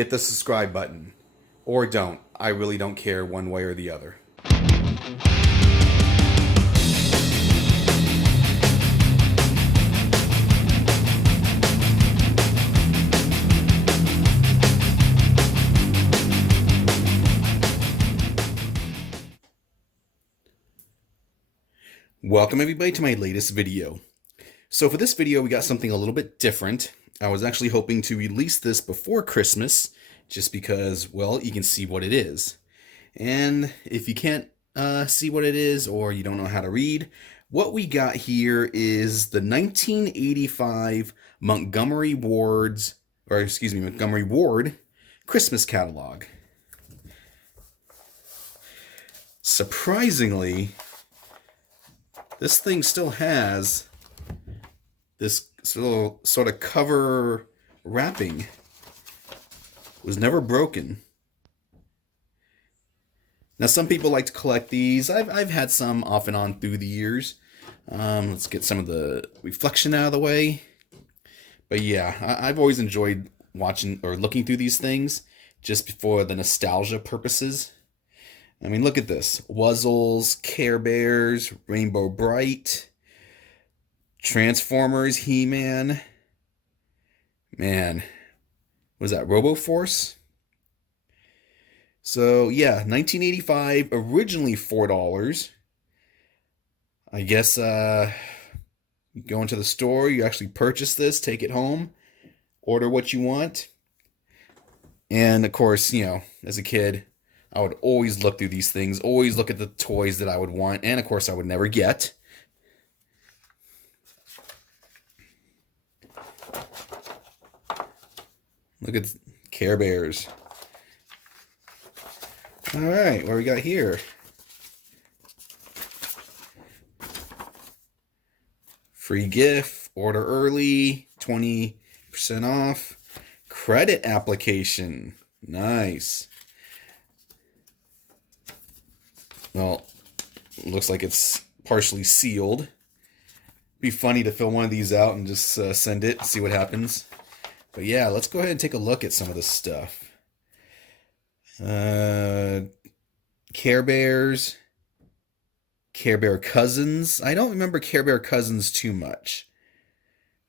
hit the subscribe button. Or don't. I really don't care one way or the other. Welcome everybody to my latest video. So for this video, we got something a little bit different. I was actually hoping to release this before Christmas, just because, well, you can see what it is. And if you can't see what it is, or you don't know how to read, what we got here is the 1985 Montgomery Ward Christmas catalog. Surprisingly, this thing still has this sort of cover wrapping. It was never broken. Now, some people like to collect these. I've had some off and on through the years. Let's get some of the reflection out of the way. But yeah, I've always enjoyed watching or looking through these things just for the nostalgia purposes. I mean, look at this. Wuzzles, Care Bears, Rainbow Bright, Transformers, He-Man. Man, was that RoboForce? So, yeah, 1985, originally $4. I guess you go into the store, you actually purchase this, take it home, order what you want. And, of course, you know, as a kid, I would always look through these things, always look at the toys that I would want, and, of course, I would never get. Look at Care Bears. All right, what do we got here? Free gift, order early, 20% off. Credit application. Nice. Well, looks like it's partially sealed. Be funny to fill one of these out and just send it, see what happens. But yeah, let's go ahead and take a look at some of this stuff. Care Bears, Care Bear Cousins. I don't remember Care Bear Cousins too much.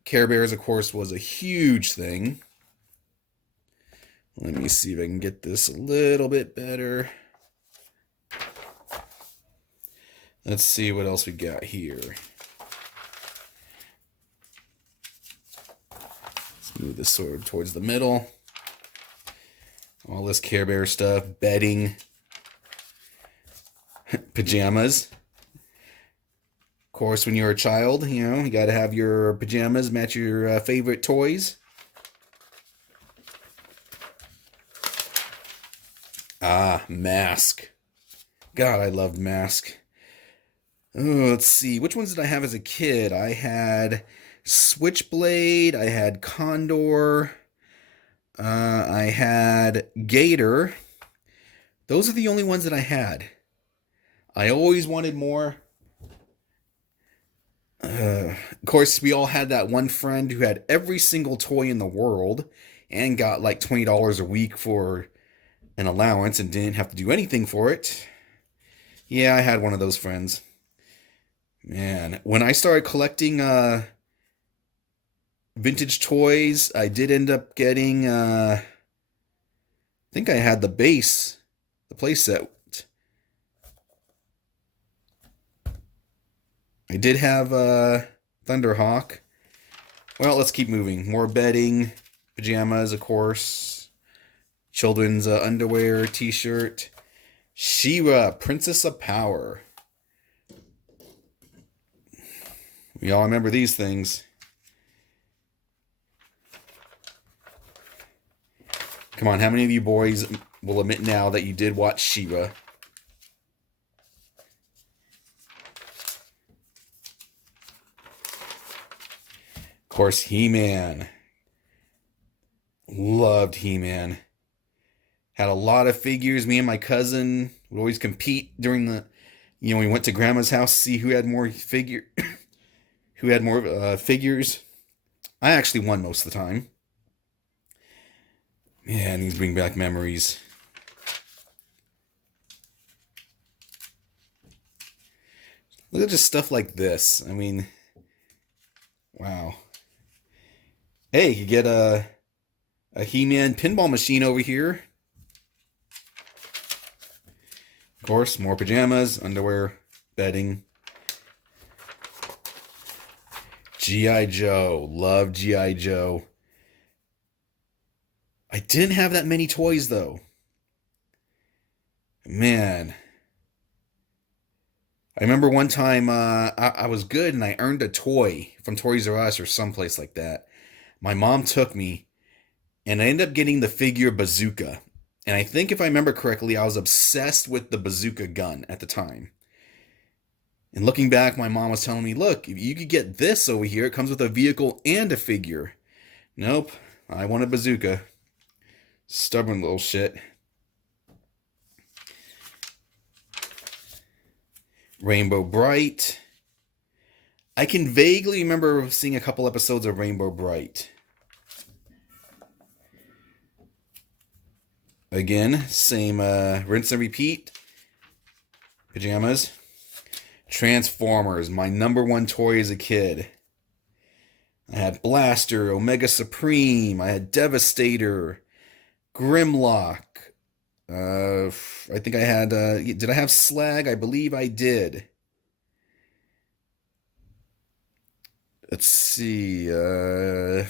Care Bears, of course, was a huge thing. Let me see if I can get this a little bit better. Let's see what else we got here. Let's move this sword towards the middle. All this Care Bear stuff, bedding, pajamas. Of course, when you're a child, you know, you got to have your pajamas match your favorite toys. Ah, Mask. God, I loved Mask. Oh, let's see. Which ones did I have as a kid? I had Switchblade. I had Condor. I had Gator. Those are the only ones that I had. I always wanted more. Of course, we all had that one friend who had every single toy in the world and got like $20 a week for an allowance and didn't have to do anything for it. Yeah, I had one of those friends. Man, when I started collecting vintage toys, I did end up getting, I think I had the base, the playset. I did have Thunderhawk. Well, let's keep moving. More bedding, pajamas, of course. Children's underwear, t-shirt. She-Ra, Princess of Power. We all remember these things. Come on, how many of you boys will admit now that you did watch She-Ra? Of course, He-Man. Loved He-Man. Had a lot of figures. Me and my cousin would always compete during the, you know, we went to Grandma's house to see who had more figures. I actually won most of the time. Man, these bring back memories. Look at just stuff like this. I mean, wow. Hey, you get a He-Man pinball machine over here. Of course, more pajamas, underwear, bedding. G.I. Joe. Love G.I. Joe. I didn't have that many toys, though. Man. I remember one time I was good and I earned a toy from Toys R Us or someplace like that. My mom took me and I ended up getting the figure bazooka. And I think if I remember correctly, I was obsessed with the bazooka gun at the time. And looking back, my mom was telling me, look, if you could get this over here, it comes with a vehicle and a figure. Nope, I want a bazooka. Stubborn little shit. Rainbow Bright. I can vaguely remember seeing a couple episodes of Rainbow Bright. Again, same rinse and repeat. Pajamas. Transformers, my number one toy as a kid. I had Blaster, Omega Supreme, I had Devastator, Grimlock. I think I had, did I have Slag? I believe I did. Let's see, that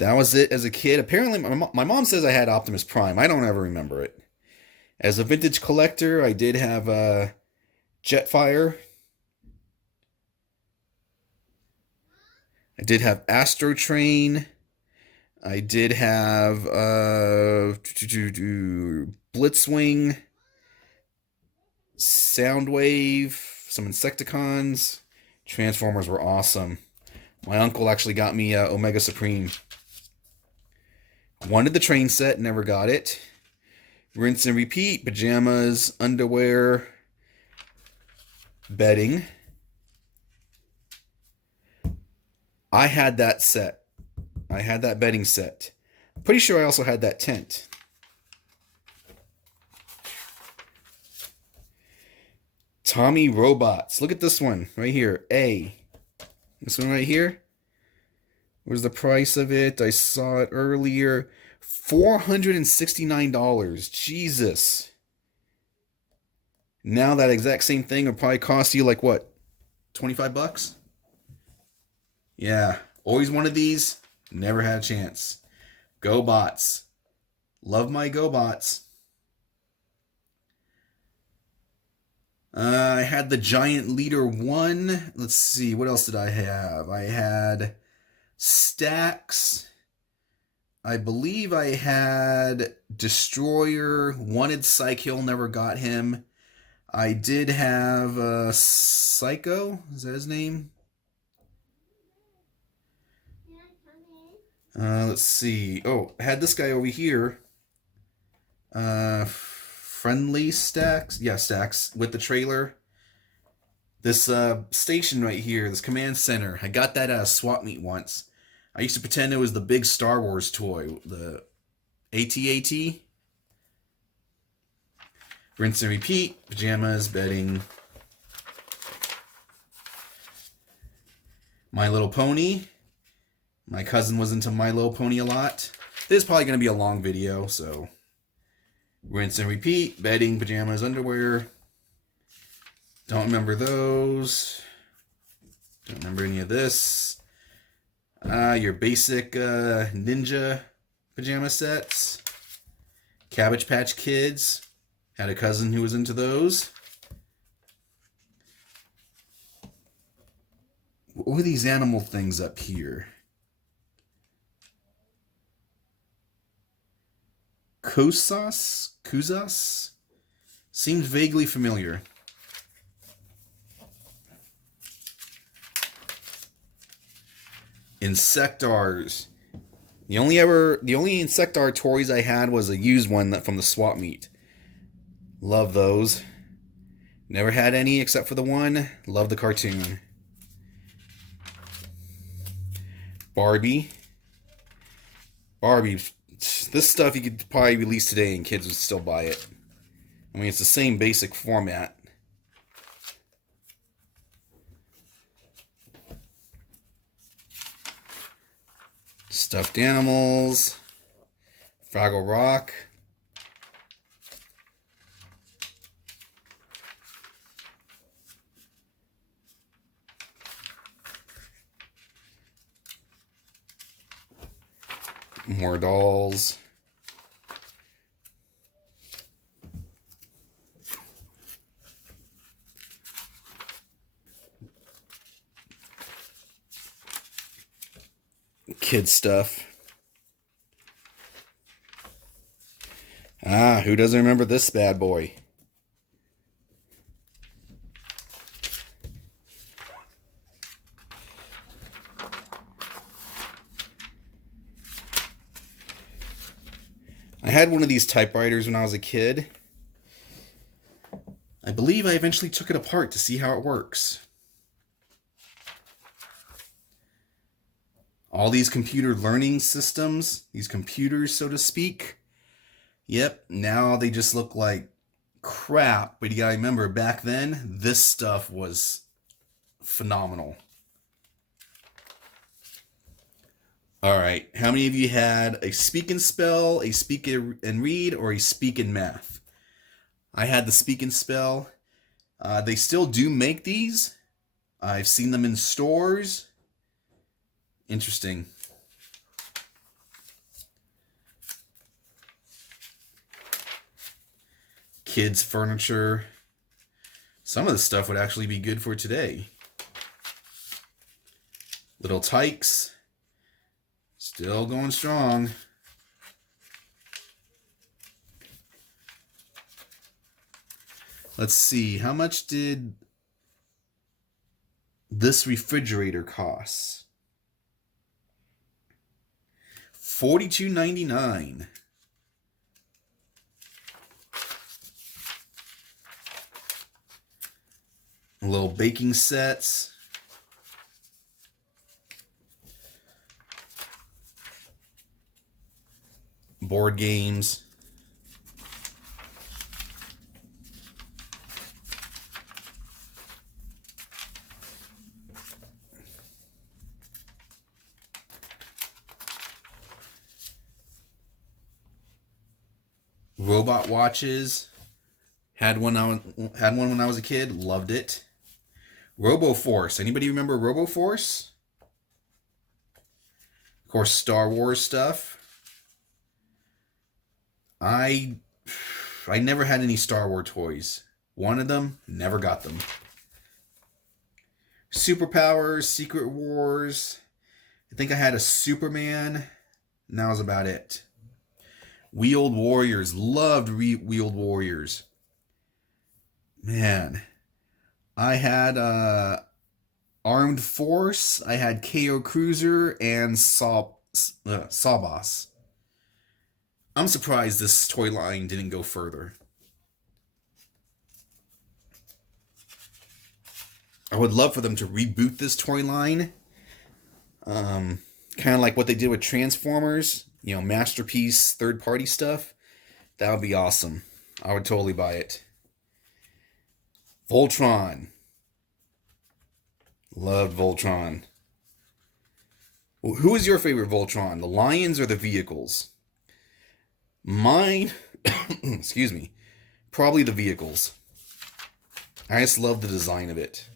was it as a kid. Apparently, my mom says I had Optimus Prime. I don't ever remember it. As a vintage collector, I did have Jetfire. I did have Astro Train. I did have Blitzwing, Soundwave, some Insecticons. Transformers were awesome. My uncle actually got me Omega Supreme. Wanted the train set, never got it. Rinse and repeat, pajamas, underwear, bedding. I had that set. I had that bedding set. Pretty sure I also had that tent. Tommy Robots. Look at this one right here. A. This one right here. Where's the price of it? I saw it earlier. $469. Jesus. Now that exact same thing would probably cost you like what? 25 bucks? Yeah. Always wanted these. Never had a chance. GoBots. Love my GoBots. I had the Giant Leader 1. Let's see. What else did I have? I had Stacks. I believe I had Destroyer. Wanted Psycho. Never got him. I did have Psycho. Is that his name? Let's see. Oh, I had this guy over here. Friendly Stacks. Yeah, Stacks with the trailer. This station right here, this command center. I got that at a swap meet once. I used to pretend it was the big Star Wars toy, the AT-AT. Rinse and repeat. Pajamas, bedding. My Little Pony. My cousin was into My Little Pony a lot. This is probably going to be a long video, so rinse and repeat. Bedding, pajamas, underwear. Don't remember those. Don't remember any of this. Your basic ninja pajama sets. Cabbage Patch Kids. Had a cousin who was into those. What were these animal things up here? Kuzas? Seemed vaguely familiar. Insectars. The only Insectar toys I had was a used one from the swap meet. Love those. Never had any except for the one. Love the cartoon. Barbie, this stuff you could probably release today and kids would still buy it. I mean, it's the same basic format. Stuffed animals, Fraggle Rock. More dolls. Kid stuff. Ah, who doesn't remember this bad boy? I had one of these typewriters when I was a kid. I believe I eventually took it apart to see how it works. All these computer learning systems, these computers, so to speak, yep, now they just look like crap. But you gotta remember, back then, this stuff was phenomenal. Alright, how many of you had a speak and spell, a speak and read, or a speak and math? I had the speak and spell. They still do make these. I've seen them in stores. Interesting. Kids furniture. Some of the stuff would actually be good for today. Little Tykes. Still going strong. Let's see. How much did this refrigerator cost? $42.99. Little baking sets. Board games. Robot watches. Had one when I was a kid. Loved it. RoboForce. Anybody remember RoboForce? Of course, Star Wars stuff. I never had any Star Wars toys. Wanted them, never got them. Superpowers, Secret Wars. I think I had a Superman. And that was about it. Wheeled Warriors. Loved Wheeled Warriors. Man. I had Armed Force. I had KO Cruiser and Sawboss. I'm surprised this toy line didn't go further. I would love for them to reboot this toy line. Kind of like what they did with Transformers. You know, Masterpiece, third-party stuff. That would be awesome. I would totally buy it. Voltron. Loved Voltron. Who is your favorite Voltron? The lions or the vehicles? Mine, excuse me, probably the vehicles. I just love the design of it.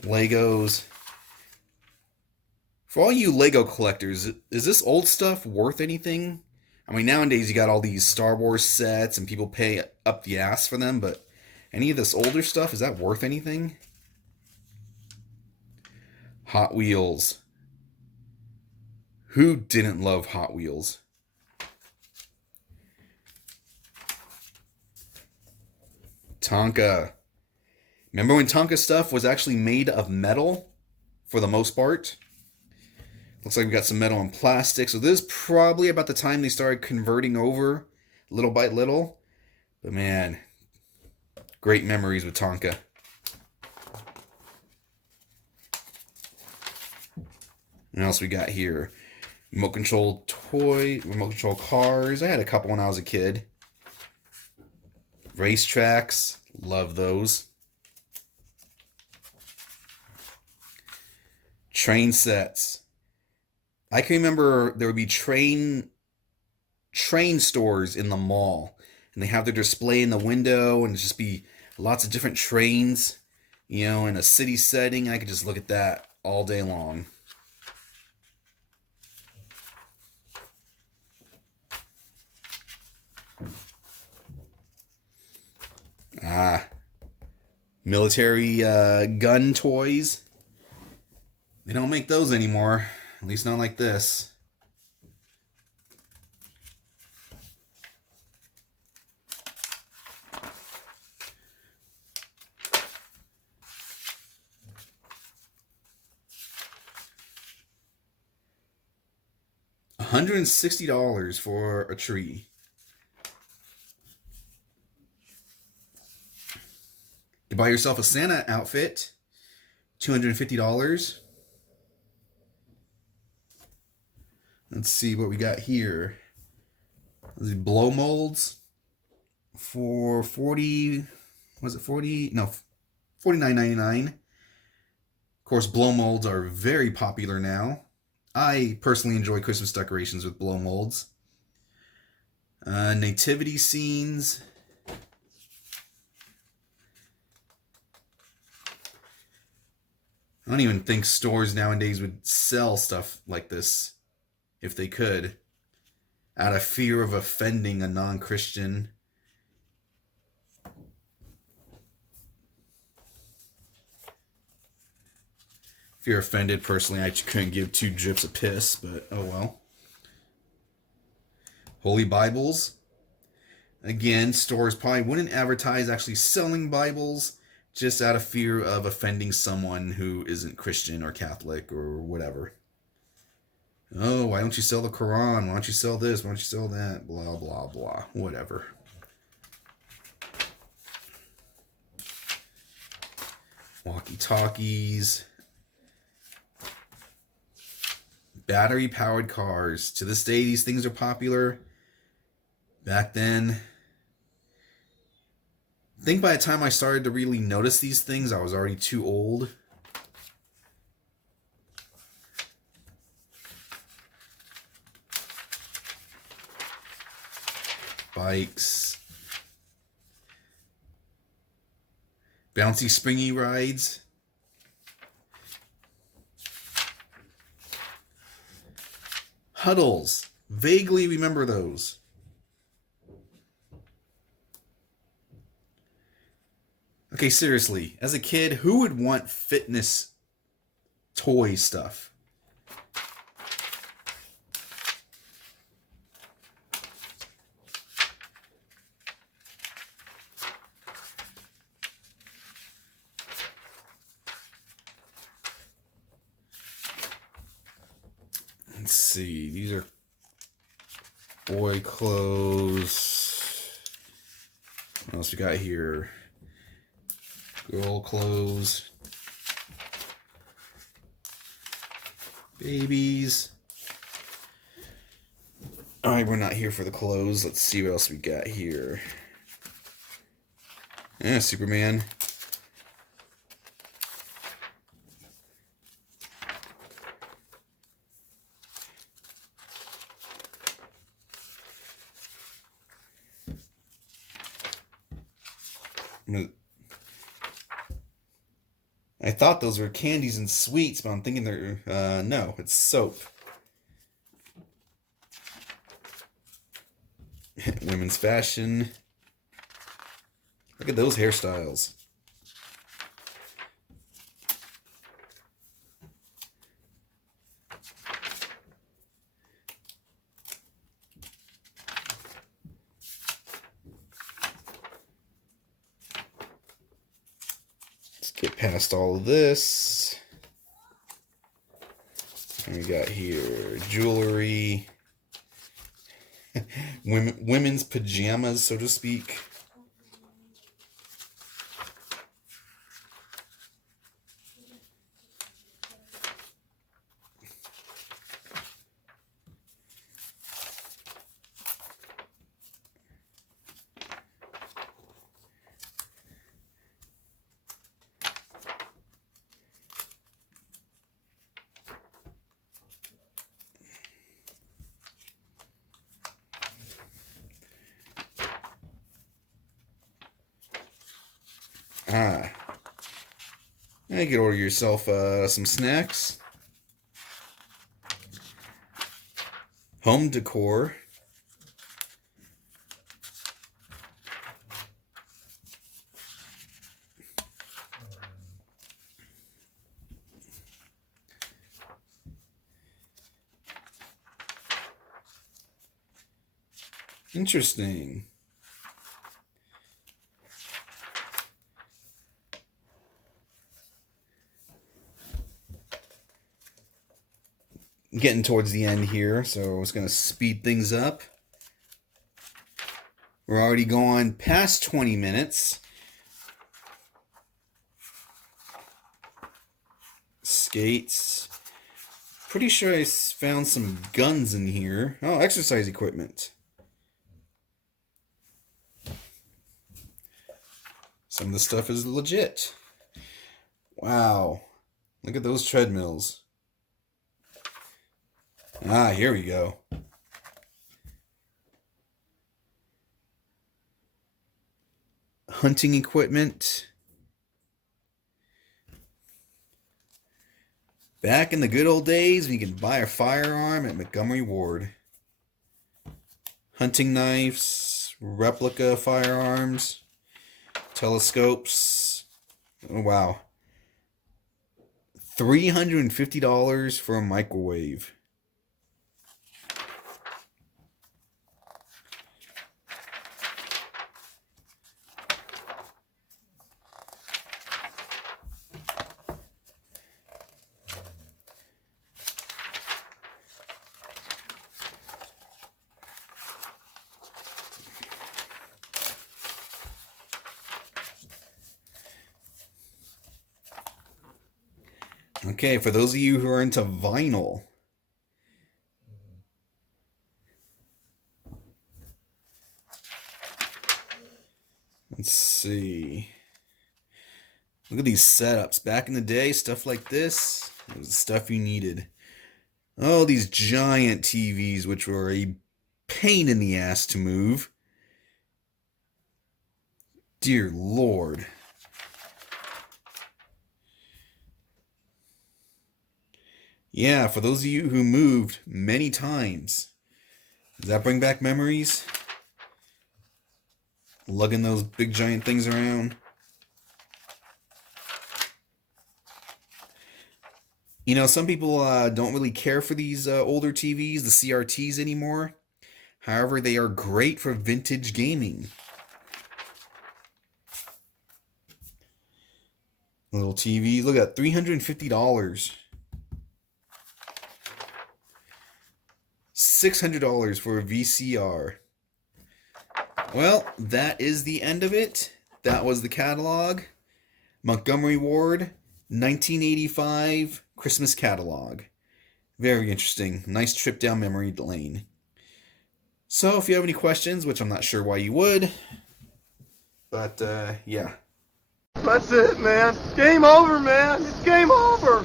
Legos. For all you Lego collectors, is this old stuff worth anything? I mean, nowadays you got all these Star Wars sets and people pay up the ass for them, but any of this older stuff, is that worth anything? Hot Wheels. Who didn't love Hot Wheels? Tonka. Remember when Tonka stuff was actually made of metal for the most part? Looks like we got some metal and plastic. So this is probably about the time they started converting over little by little. But man, great memories with Tonka. What else we got here? Remote control remote control cars. I had a couple when I was a kid. Racetracks, love those. Train sets. I can remember there would be train stores in the mall, and they have their display in the window, and it'd just be lots of different trains, in a city setting. I could just look at that all day long. Military gun toys. They don't make those anymore, at least not like this. $160 for a tree. You buy yourself a Santa outfit, $250. Let's see what we got here. The blow molds for $49.99. Of course, blow molds are very popular now. I personally enjoy Christmas decorations with blow molds. Nativity scenes. I don't even think stores nowadays would sell stuff like this if they could, out of fear of offending a non-Christian. If you're offended, personally, I couldn't give two drips of piss, but oh well. Holy Bibles. Again, stores probably wouldn't advertise actually selling Bibles, just out of fear of offending someone who isn't Christian or Catholic or whatever. Oh, why don't you sell the Quran? Why don't you sell this? Why don't you sell that? Blah, blah, blah. Whatever. Walkie-talkies. Battery-powered cars. To this day, these things are popular. Back then, I think by the time I started to really notice these things, I was already too old. Bikes. Bouncy, springy rides. Huddles. Vaguely remember those. Okay, seriously. As a kid, who would want fitness toy stuff? Let's see. These are boy clothes. What else we got here? Girl clothes. Babies. Alright, we're not here for the clothes. Let's see what else we got here. Yeah, Superman. I thought those were candies and sweets, but I'm thinking they're, no, it's soap. Women's fashion. Look at those hairstyles. Get past all of this. And we got here jewelry, women's pajamas, so to speak. Ah. You could order yourself some snacks. Home decor. Interesting. Getting towards the end here, so I was going to speed things up. We're already going past 20 minutes. Skates. Pretty sure I found some guns in here. Oh, exercise equipment. Some of the stuff is legit. Wow. Look at those treadmills. Ah, here we go. Hunting equipment. Back in the good old days, we could buy a firearm at Montgomery Ward. Hunting knives, replica firearms, telescopes. Oh, wow. $350 for a microwave. Okay, for those of you who are into vinyl, let's see. Look at these setups. Back in the day, stuff like this was the stuff you needed. Oh, these giant TVs, which were a pain in the ass to move. Dear Lord. Yeah, for those of you who moved many times, does that bring back memories? Lugging those big giant things around. You know, some people don't really care for these older TVs, the CRTs anymore. However, they are great for vintage gaming. Little TV, look at $350. $600 for a VCR. Well, that is the end of it. That was the catalog. Montgomery Ward, 1985 Christmas catalog. Very interesting. Nice trip down memory lane. So if you have any questions, which I'm not sure why you would, but yeah. That's it, man. Game over, man. It's game over.